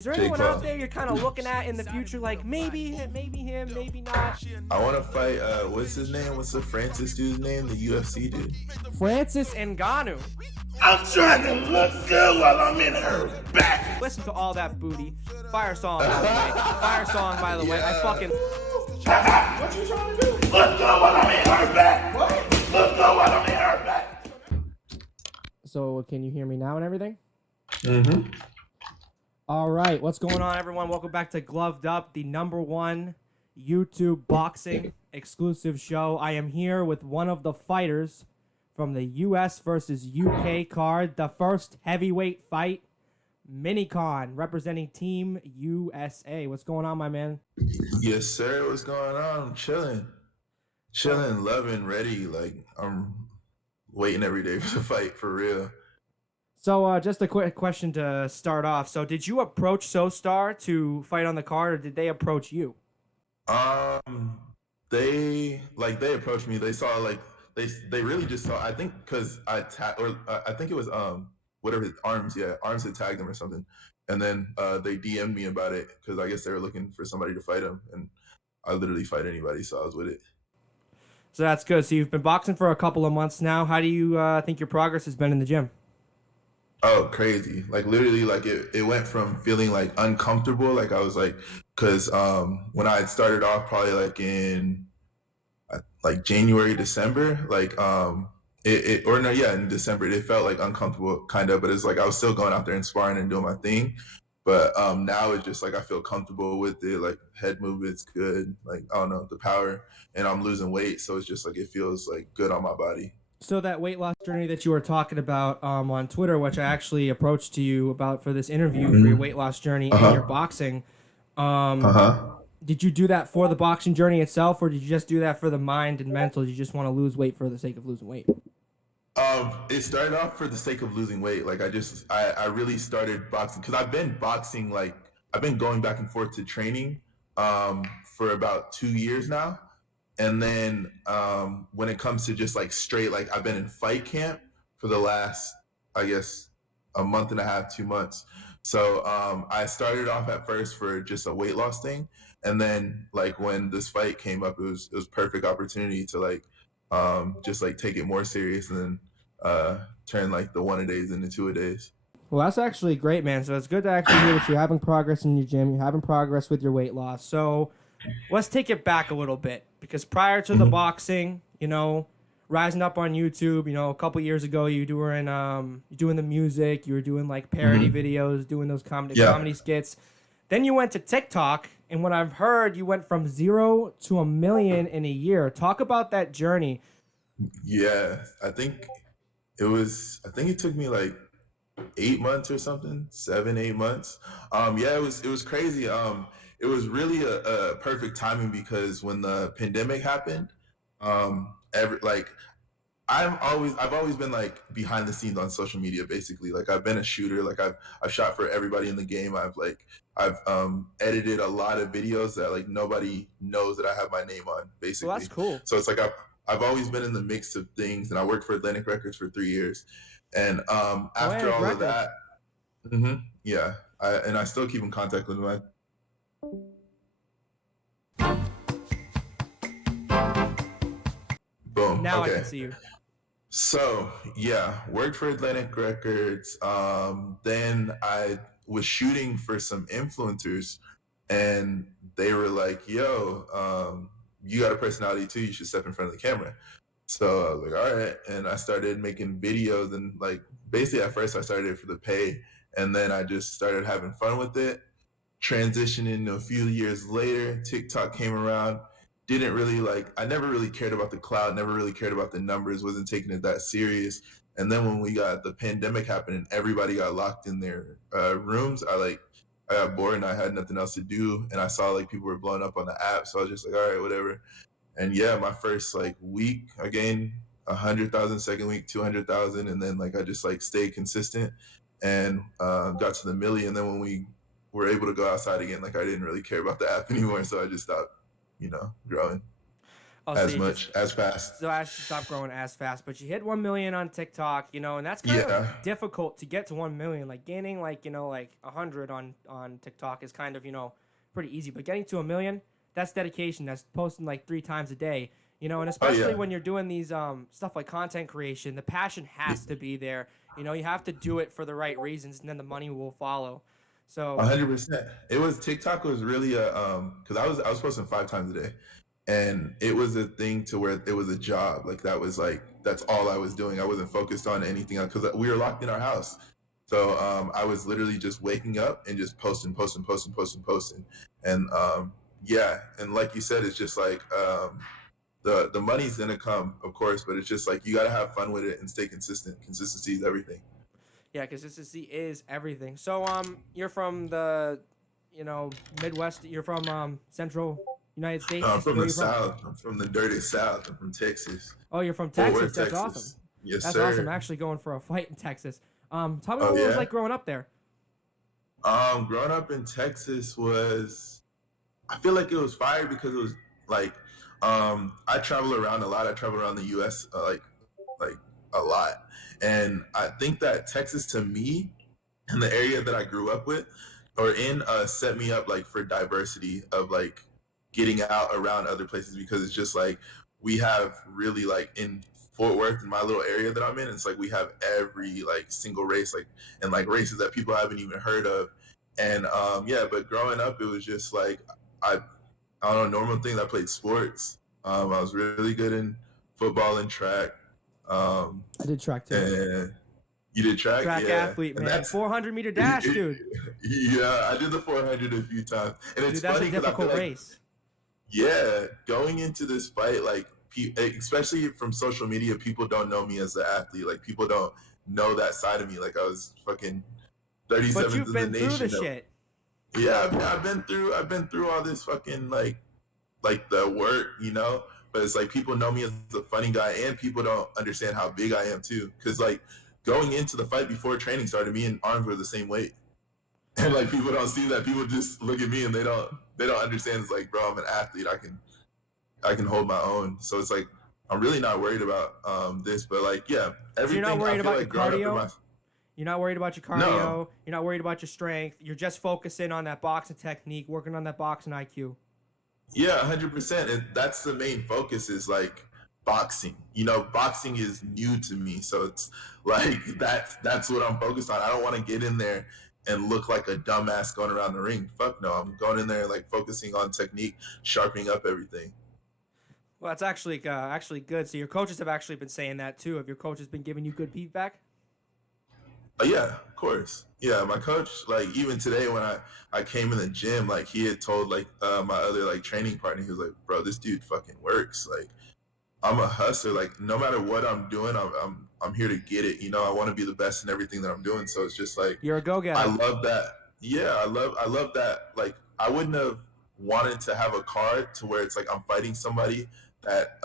Is there Jake anyone Paul. out there you're kind of looking at in the future, like maybe him, maybe not? I want to fight. What's his name? What's the Francis dude's name? The UFC dude. Francis Ngannou. I'm trying to look good while I'm in her back. Listen to all that booty. Fire song, by the way. Fire song, by the way. I fucking. What you trying to do? Look good while I'm in her back. What? Look good while I'm in her back. So, can you hear me now and everything? Mm-hmm. All right, what's going on, everyone? Welcome back to Gloved Up, the #1 YouTube boxing exclusive show. I am here with one of the fighters from the US versus UK card, the first heavyweight fight, Minikon, representing Team USA. What's going on, my man? Yes, sir. What's going on? I'm chilling, loving, ready. Like I'm waiting every day for the fight for real. So, just a quick question to start off. So, did you approach Showstar to fight on the card, or did they approach you? They approached me. They saw they really just saw. I think because I think it was whatever Arms. Yeah, Arms had tagged them or something, and then they DM'd me about it because I guess they were looking for somebody to fight him, and I literally fight anybody, so I was with it. So that's good. So you've been boxing for a couple of months now. How do you think your progress has been in the gym? Oh, crazy. Like literally like it went from feeling like uncomfortable. Like I was like, cause when I had started off probably like in like January, December, like in December, it felt like uncomfortable kind of, but it's like I was still going out there and sparring and doing my thing. But now it's just like I feel comfortable with it, like head movement's good, like I don't know, the power, and I'm losing weight, so it's just like it feels like good on my body. So that weight loss journey that you were talking about on Twitter, which I actually approached to you about for this interview for your weight loss journey and your boxing, did you do that for the boxing journey itself, or did you just do that for the mind and mental? Did you just want to lose weight for the sake of losing weight? It started off for the sake of losing weight. Like I really started boxing because I've been boxing, like I've been going back and forth to training for about 2 years now. And then when it comes to just like straight, like I've been in fight camp for the last, I guess, a month and a half, 2 months. So I started off at first for just a weight loss thing. And then like when this fight came up, it was perfect opportunity to like just like take it more serious and then turn like the 1-a-days into 2-a-days. Well, that's actually great, man. So it's good to actually hear that you're having progress in your gym, you're having progress with your weight loss. So let's take it back a little bit, because prior to the boxing, rising up on YouTube, a couple years ago, you were in doing the music, you were doing like parody videos, doing those comedy skits. Then you went to TikTok, and what I've heard, you went from 0 to 1 million in a year. Talk about that journey. Yeah, I think it took me like 8 months or something, 7-8 months. Yeah, it was crazy. It was really a perfect timing because when the pandemic happened, I've always been like behind the scenes on social media, basically. Like I've been a shooter, like I've shot for everybody in the game. I've edited a lot of videos that like nobody knows that I have my name on, basically. Well, that's cool. So it's like I've always been in the mix of things, and I worked for Atlantic Records for 3 years. And after all of that, yeah, I still keep in contact with them. Boom. Now okay. I can see you. So yeah, worked for Atlantic Records. Then I was shooting for some influencers, and they were like, "Yo, you got a personality too. You should step in front of the camera." So I was like, "All right," and I started making videos. And like basically, at first I started it for the pay, and then I just started having fun with it. Transitioning a few years later, TikTok came around. Didn't really I never really cared about the cloud, never really cared about the numbers, wasn't taking it that serious. And then when we got the pandemic happened and everybody got locked in their rooms, I got bored and I had nothing else to do. And I saw like people were blowing up on the app. So I was just like, all right, whatever. And yeah, my first like week, I gained 100,000, second week, 200,000. And then like I just like stayed consistent and got to the million. And then when we were able to go outside again, like I didn't really care about the app anymore. So I just stopped growing. Oh, so as you just much as fast. so as you stop growing as fast, but you hit 1 million on TikTok, and that's kind of Yeah. difficult to get to 1 million. Like gaining like 100 on TikTok is kind of pretty easy, but getting to 1 million, that's dedication. That's posting like 3 times a day. And Oh especially yeah. when you're doing these stuff like content creation, the passion has to be there. You have to do it for the right reasons, and then the money will follow. So 100%. It was TikTok was really a because I was posting 5 times a day, and it was a thing to where it was a job. Like that's all I was doing. I wasn't focused on anything else because we were locked in our house. So I was literally just waking up and just posting, and yeah. And like you said, it's just like the money's gonna come, of course, but it's just like you gotta have fun with it and stay consistent. Consistency is everything. yeah, consistency is everything. So you're from the Midwest. You're from Central United I'm States. from Where are the you from? South. I'm from the dirty South. I'm from Texas. Oh, you're from Fort Texas. Worth, That's awesome. Texas. Yes, That's awesome. I'm sir. actually going for a fight in Texas. Tell me Oh what it was yeah. like growing up there. Growing up in Texas was, I feel like it was fire because it was like, I travel around a lot. I travel around the U.S. Like a lot, and I think that Texas to me, in the area that I grew up with or in, set me up like for diversity of like getting out around other places because it's just like we have really like in Fort Worth in my little area that I'm in, it's like we have every like single race like and like races that people haven't even heard of. And yeah, but growing up it was just like I I don't know, normal things. I played sports. I was really good in football and track. Um, I did track too. and you did track, Track yeah, athlete, and man. that's 400-meter dash, dude. yeah. I did the 400 a few times, and Dude, it's that's a funny because I feel difficult like race. yeah, going into this fight, like especially from social media, people don't know me as an athlete. Like people don't know that side of me. Like I was fucking But 37th you've in the been through the nation. shit. Yeah, I've been through all this fucking like the work, But it's like people know me as a funny guy, and people don't understand how big I am too. Because like going into the fight before training started, me and Arms were the same weight, and like people don't see that. People just look at me and they don't understand. It's like, bro, I'm an athlete. I can hold my own. So it's like I'm really not worried about this, but like yeah, So you're not everything. I worried feel about your like growing up in cardio? my You're not worried about your no. cardio. You're not worried about your strength. You're just focusing on that boxing technique, working on that boxing IQ. Yeah, 100%. And that's the main focus is like boxing. Boxing is new to me, so it's like that's what I'm focused on. I don't want to get in there and look like a dumbass going around the ring. Fuck no, I'm going in there like focusing on technique, sharpening up everything. Well, that's actually good. So your coaches have actually been saying that too. Have your coaches been giving you good feedback? Yeah, of course. Yeah, my coach, like even today when I came in the gym, like he had told like my other like training partner, he was like, bro, this dude fucking works. Like I'm a hustler. Like no matter what I'm doing, I'm here to get it. I want to be the best in everything that I'm doing. So it's just like You're a I go-getter. love that. Yeah, I love that. Like I wouldn't have wanted to have a card to where it's like I'm fighting somebody that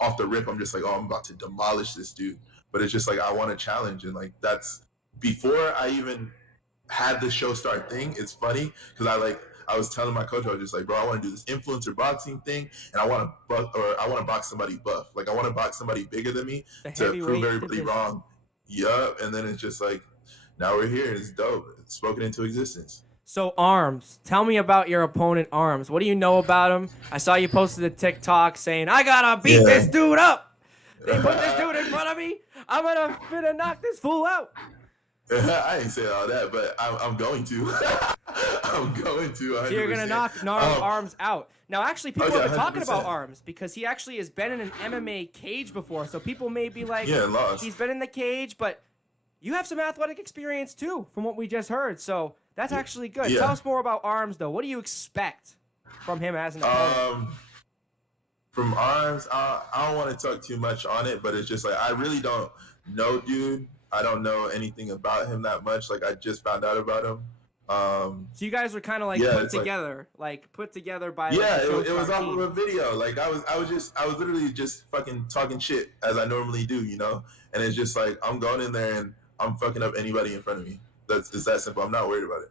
off the rip I'm just like, oh, I'm about to demolish this dude. But it's just like I want to challenge, and like that's before I even had the Showstar thing. It's funny because I was telling my coach, I was just like, bro, I want to do this influencer boxing thing, and I want to box somebody buff. Like I want to box somebody bigger than me The to prove heavyweight everybody division. wrong. Yup. And then it's just like now we're here. And it's dope. It's spoken into existence. So Arms, tell me about your opponent, Arms. What do you know about him? I saw you posted a TikTok saying, "I gotta beat this Yeah. dude up. They put this dude in front of me. I'm gonna finna knock this fool out." I ain't saying all that, but I'm going to. I'm going to. 100%. So you're gonna knock Arms out. Now, actually, people yeah, have been talking 100%. about Arms because he actually has been in an MMA cage before. So people may be like, Yeah, and lost. he's been in the cage, but you have some athletic experience too, from what we just heard. So that's actually good. Yeah. Tell us more about Arms, though. What do you expect from him as an opponent? From Arms, I don't want to talk too much on it, but it's just like I really don't know, dude. I don't know anything about him that much. Like I just found out about him. So you guys were kind of like yeah, put it's like- together, put together by Yeah, like the it was Showstar off team. of a video. Like I was literally just fucking talking shit as I normally do, And it's just like I'm going in there and I'm fucking up anybody in front of me. It's that simple. I'm not worried about it.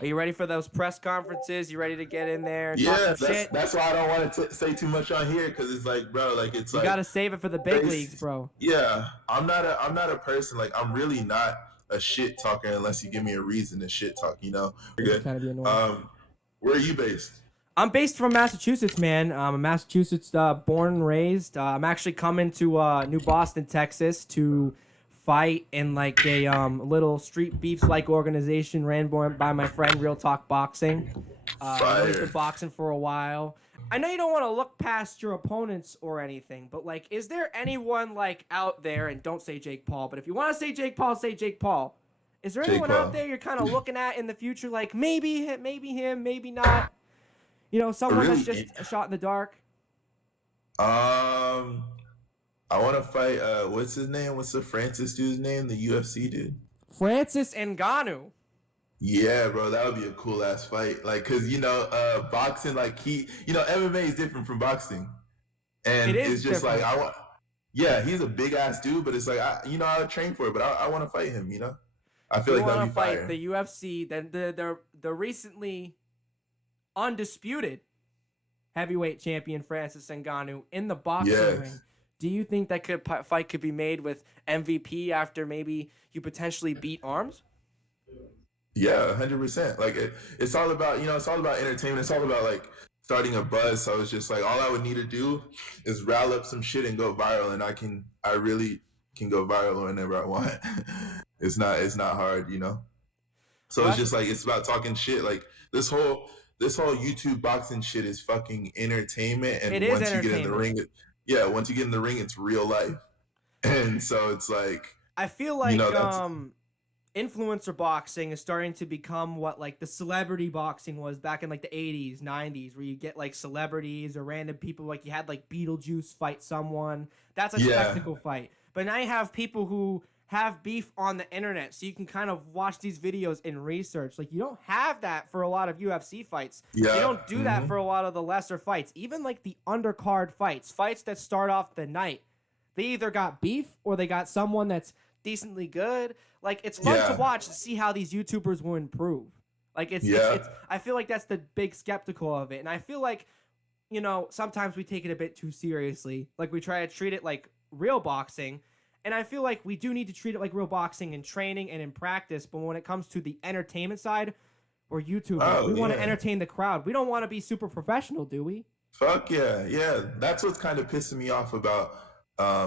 Are you ready for those press conferences? You ready to get in there and talk Yeah, some shit? that's why I don't want to say too much on here because it's like, bro, like it's You like gotta save it for the big leagues, bro. Yeah, I'm not a person like I'm really not a shit talker unless you give me a reason to shit talk. You know, we're Which good. kind of be annoying. Where are you based? I'm based from Massachusetts, man. I'm a Massachusetts born and raised. I'm actually coming to New Boston, Texas, to fight in like a little street beefs like organization ran by my friend Real Talk Boxing. I know he's been Fire. boxing for a while. I know you don't want to look past your opponents or anything, but like, is there anyone like out there? And don't say Jake Paul, but if you want to say Jake Paul, say Jake Paul. Is there Jake anyone Paul. out there you're kind of looking at in the future, like maybe him, maybe not? You know, someone Really? that's just a shot in the dark. I want to fight. What's his name? What's the Francis dude's name? The UFC dude. Francis Ngannou. Yeah, bro, that would be a cool ass fight. Like, cause boxing, like MMA is different from boxing, and It is it's just different. like I want. Yeah, he's a big ass dude, but it's like I would train for it, but I want to fight him. You know, I feel You like want that'd to be fight fire. the UFC, then the recently undisputed heavyweight champion Francis Ngannou in the boxing Yes. ring. Do you think that fight could be made with MVP after maybe you potentially beat Arms? Yeah, 100%. Like it's all about it's all about entertainment. It's all about like starting a buzz. So it's just like all I would need to do is rile up some shit and go viral, and I really can go viral whenever I want. It's not hard, you know. So Well, it's just like it's about talking shit. Like this whole YouTube boxing shit is fucking entertainment, and It is once you get in the entertainment. ring, once you get in the ring, it's real life. And so it's like I feel like that's influencer boxing is starting to become what like the celebrity boxing was back in like the 80s, 90s, where you get like celebrities or random people, like you had like Beetlejuice fight someone. That's a spectacle fight. But now you have people who have beef on the internet, so you can kind of watch these videos and research. Like you don't have that for a lot of UFC fights. Yeah. They don't do that for a lot of the lesser fights. Even like the undercard fights that start off the night. They either got beef or they got someone that's decently good. Like it's fun to watch to see how these YouTubers will improve. Like it's I feel like that's the big skeptical of it. And I feel like, you know, sometimes we take it a bit too seriously. Like we try to treat it like real boxing. And I feel like we do need to treat it like real boxing in training and in practice. But when it comes to the entertainment side, we're YouTubers. We want to entertain the crowd. We don't want to be super professional, do we? Fuck yeah, yeah. That's what's kind of pissing me off about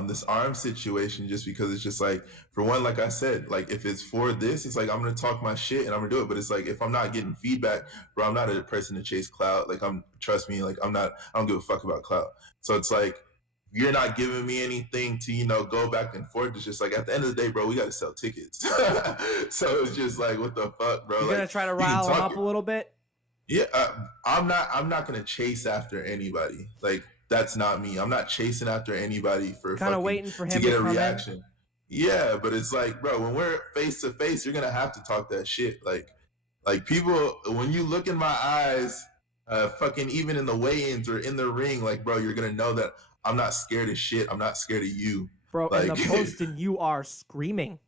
this arm situation, just because it's just like, for one, like I said, like if it's for this, it's like I'm gonna talk my shit and I'm gonna do it. But it's like if I'm not getting feedback, bro, I'm not a person to chase clout. Like trust me, like I don't give a fuck about clout. So it's like you're not giving me anything to go back and forth. It's just like at the end of the day, bro, we gotta sell tickets. So it's just like, what the fuck, bro? You're like, gonna try to rile them up a little bit. Yeah, I'm not gonna chase after anybody. Like that's not me. I'm not chasing after anybody for kind of waiting for him to get a come reaction. In. Yeah, but it's like, bro, when we're face to face, you're gonna have to talk that shit. Like people, when you look in my eyes, fucking even in the weigh-ins or in the ring, like, bro, you're gonna know that I'm not scared of shit. I'm not scared of you, bro. Like, in the poster, you are screaming.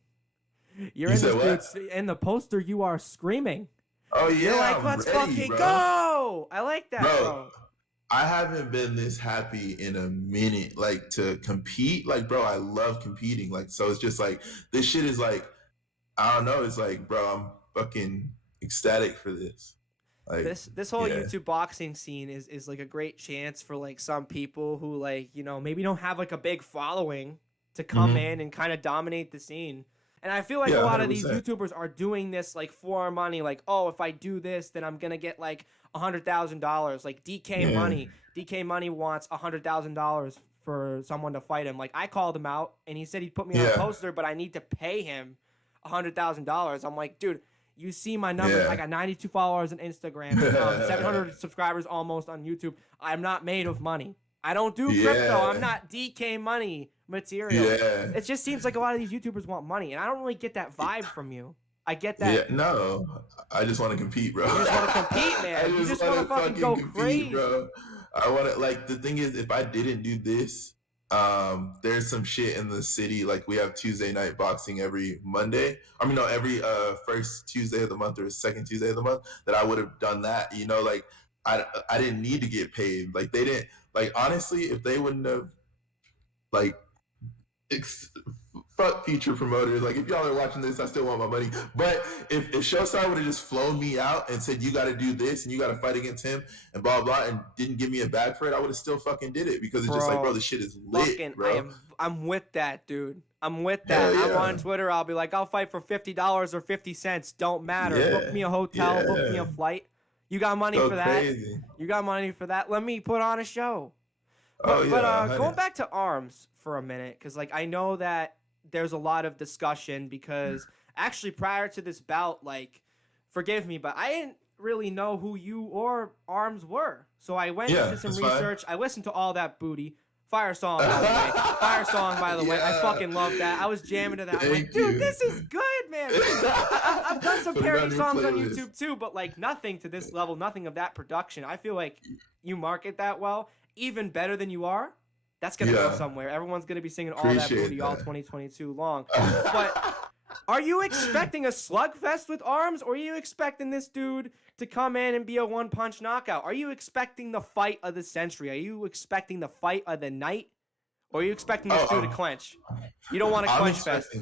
You're you in said this dude's, in the poster, you are screaming. Oh yeah, you're like, let's fucking go. I like that, bro. I haven't been this happy in a minute, like to compete. Like, bro, I love competing. Like, so it's just like this shit is like, I don't know. It's like, bro, I'm fucking ecstatic for this. Like this whole YouTube boxing scene is like a great chance for like some people who like, you know, maybe don't have like a big following to come in and kind of dominate the scene. And I feel like a lot 100%. Of these YouTubers are doing this like for money. Like, oh, if I do this, then I'm gonna get like $100,000. Like DK Money. DK Money wants $100,000 for someone to fight him. Like I called him out, and he said he'd put me on a poster, but I need to pay him $100,000. I'm like, dude, you see my numbers? I got 92 followers on Instagram, 700 subscribers almost on YouTube. I'm not made of money. I don't do crypto. I'm not DK Money material. It just seems like a lot of these YouTubers want money, and I don't really get that vibe from you. I get that. Yeah, no, I just want to compete, bro. You just want to compete, man. You just want to fucking go compete, crazy, bro. I want to, like, the thing is, if I didn't do this, There's some shit in the city. Like we have Tuesday night boxing every Monday. I mean, no, every first Tuesday of the month or second Tuesday of the month. That I would have done that. You know, like I didn't need to get paid. Like they didn't. Like honestly, if they wouldn't have like fuck future promoters. Like if y'all are watching this, I still want my money. But if Showstar would have just flown me out and said you got to do this and you got to fight against him and blah blah, and didn't give me a bag for it, I would have still fucking did it because it's just like, bro, this shit is lit, bro. I'm with that, dude. I'm with that. Yeah. I'm on Twitter. I'll be like, I'll fight for $50 or 50 cents. Don't matter. Yeah. Book me a hotel. Book me a flight. You got money for that? Crazy. You got money for that? Let me put on a show. But Going back to arms for a minute, because like I know that there's a lot of discussion because actually prior to this bout, like, forgive me, but I didn't really know who you or Arms were. So I went into some research. I listened to all that booty. Fire song, by the way. Fire song, by the way. I fucking love that. I was jamming to that. I'm like, dude, this is good, man. I've done some parody songs on YouTube too, but like nothing to this level, nothing of that production. I feel like you market that well, even better than you are. That's going to go somewhere. Everyone's going to be singing all that booty all 2022 long. But are you expecting a slugfest with Arms, or are you expecting this dude to come in and be a one-punch knockout? Are you expecting the fight of the century? Are you expecting the fight of the night? Or are you expecting this dude to clench? You don't want to clench fest.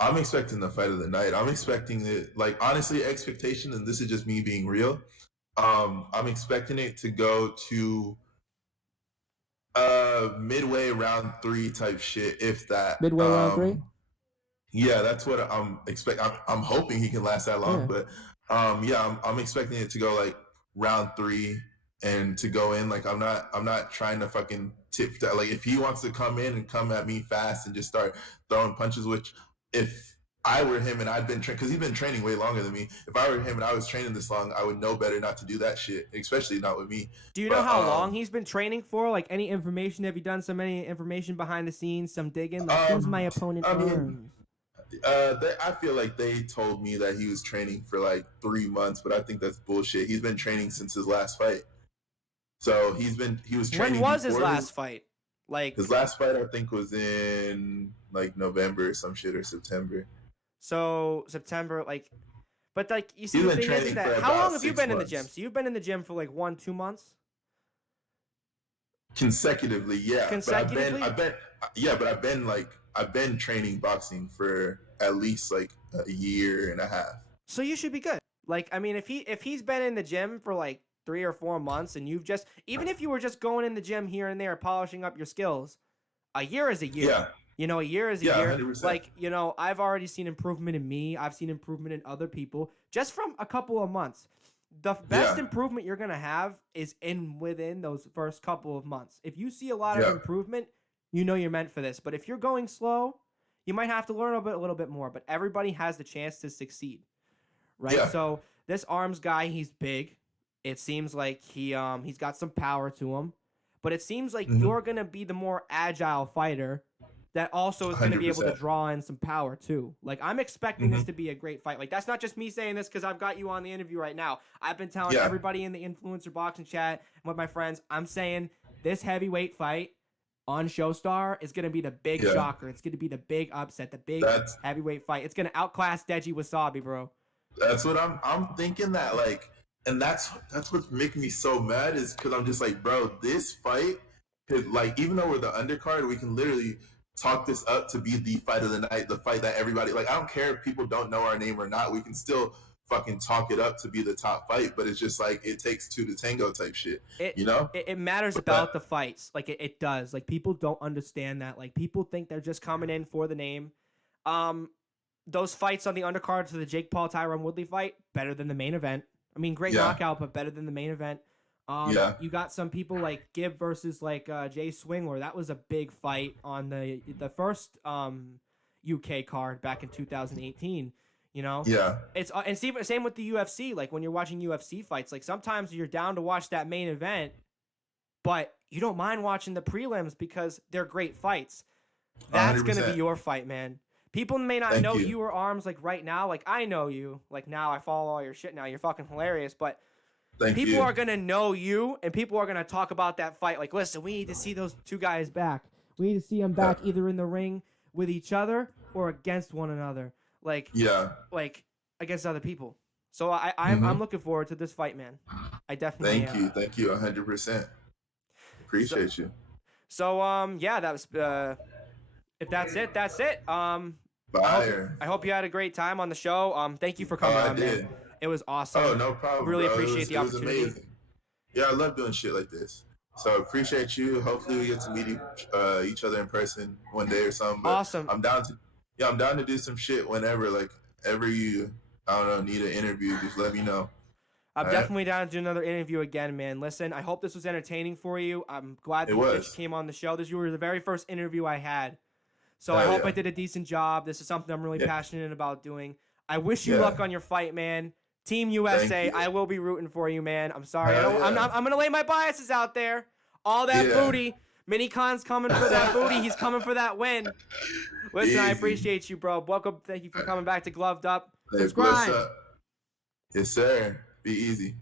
I'm expecting the fight of the night. I'm expecting it, like, honestly, expectation, and this is just me being real, I'm expecting it to go to midway round 3 type shit, if that. Midway round 3? Yeah, that's what I'm expecting. I'm hoping he can last that long, but I'm expecting it to go like round 3 and to go in. Like I'm not trying to fucking tip that. Like if he wants to come in and come at me fast and just start throwing punches, which if I were him and I'd been training, because he's been training way longer than me. If I were him and I was training this long, I would know better not to do that shit, especially not with me. Do you know how long he's been training for? Like any information? Have you done any information behind the scenes, some digging? Like who's my opponent? I feel like they told me that he was training for like 3 months, but I think that's bullshit. He's been training since his last fight. So he was training. When was his last fight? Like his last fight, I think, was in like November or some shit, or September. So September, like, but like you see, the thing is that how long have you been in the gym? So you've been in the gym for like 1-2 months. Consecutively, yeah. Consecutively, but I've been training boxing for at least like a year and a half. So you should be good. Like, I mean, if he's been in the gym for like 3 or 4 months, and you've just, even if you were just going in the gym here and there, polishing up your skills, a year is a year. Yeah. You know, a year is a year. 100%. Like, you know, I've already seen improvement in me. I've seen improvement in other people just from a couple of months. The best improvement you're going to have is within those first couple of months. If you see a lot of improvement, you know you're meant for this. But if you're going slow, you might have to learn a little bit more. But everybody has the chance to succeed, right? Yeah. So this Arms guy, he's big. It seems like he's got some power to him. But it seems like you're going to be the more agile fighter that also is going to be able to draw in some power too. Like I'm expecting this to be a great fight. Like that's not just me saying this because I've got you on the interview right now. I've been telling everybody in the influencer boxing chat and with my friends, I'm saying this heavyweight fight on Showstar is going to be the big shocker. It's going to be the big upset, the big heavyweight fight. It's going to outclass Deji Wasabi, bro. That's what I'm thinking, that like, and that's what's making me so mad, is because I'm just like, bro, this fight could, like, even though we're the undercard, we can literally talk this up to be the fight of the night, the fight that everybody, like, I don't care if people don't know our name or not, we can still fucking talk it up to be the top fight. But it's just like, it takes 2 to tango type shit, you know? It matters about the fights. Like it does. Like people don't understand that. Like people think they're just coming in for the name. Those fights on the undercard to the Jake Paul Tyron Woodley fight, better than the main event. I mean, great knockout, but better than the main event. You got some people like Gibb versus like Jay Swingler. That was a big fight on the first UK card back in 2018. You know, it's and same with the UFC. Like when you're watching UFC fights, like sometimes you're down to watch that main event, but you don't mind watching the prelims because they're great fights. That's 100%. Gonna be your fight, man. People may not know you or Arms like right now. Like I know you. Like now I follow all your shit now. You're fucking hilarious, but. People are going to know you, and people are going to talk about that fight. Like, listen, we need to see those 2 guys back. We need to see them back either in the ring with each other or against one another, like against other people. So I'm looking forward to this fight, man. I definitely Thank you 100%. Appreciate you. So yeah, that was if that's it, that's it. Fire. I hope you had a great time on the show. Thank you for coming on, did. man. It was awesome. Oh, no problem. Really bro. appreciate the It was opportunity. amazing. Yeah, I love doing shit like this. So appreciate you. Hopefully we get to meet each other in person one day or something. But Awesome. I'm down to do some shit whenever, like ever you need an interview, just let me know. I'm definitely down to do another interview again, man. Listen, I hope this was entertaining for you. I'm glad that you came on the show. You were the very first interview I had. So I hope I did a decent job. This is something I'm really passionate about doing. I wish you luck on your fight, man. Team USA, I will be rooting for you, man. I'm sorry. I'm going to lay my biases out there. All that booty. Minicon's coming for that booty. He's coming for that win. Listen, Easy. I appreciate you, bro. Welcome. Thank you for coming back to Gloved Up. Hey, Subscribe. what's up? Yes, sir. Be easy.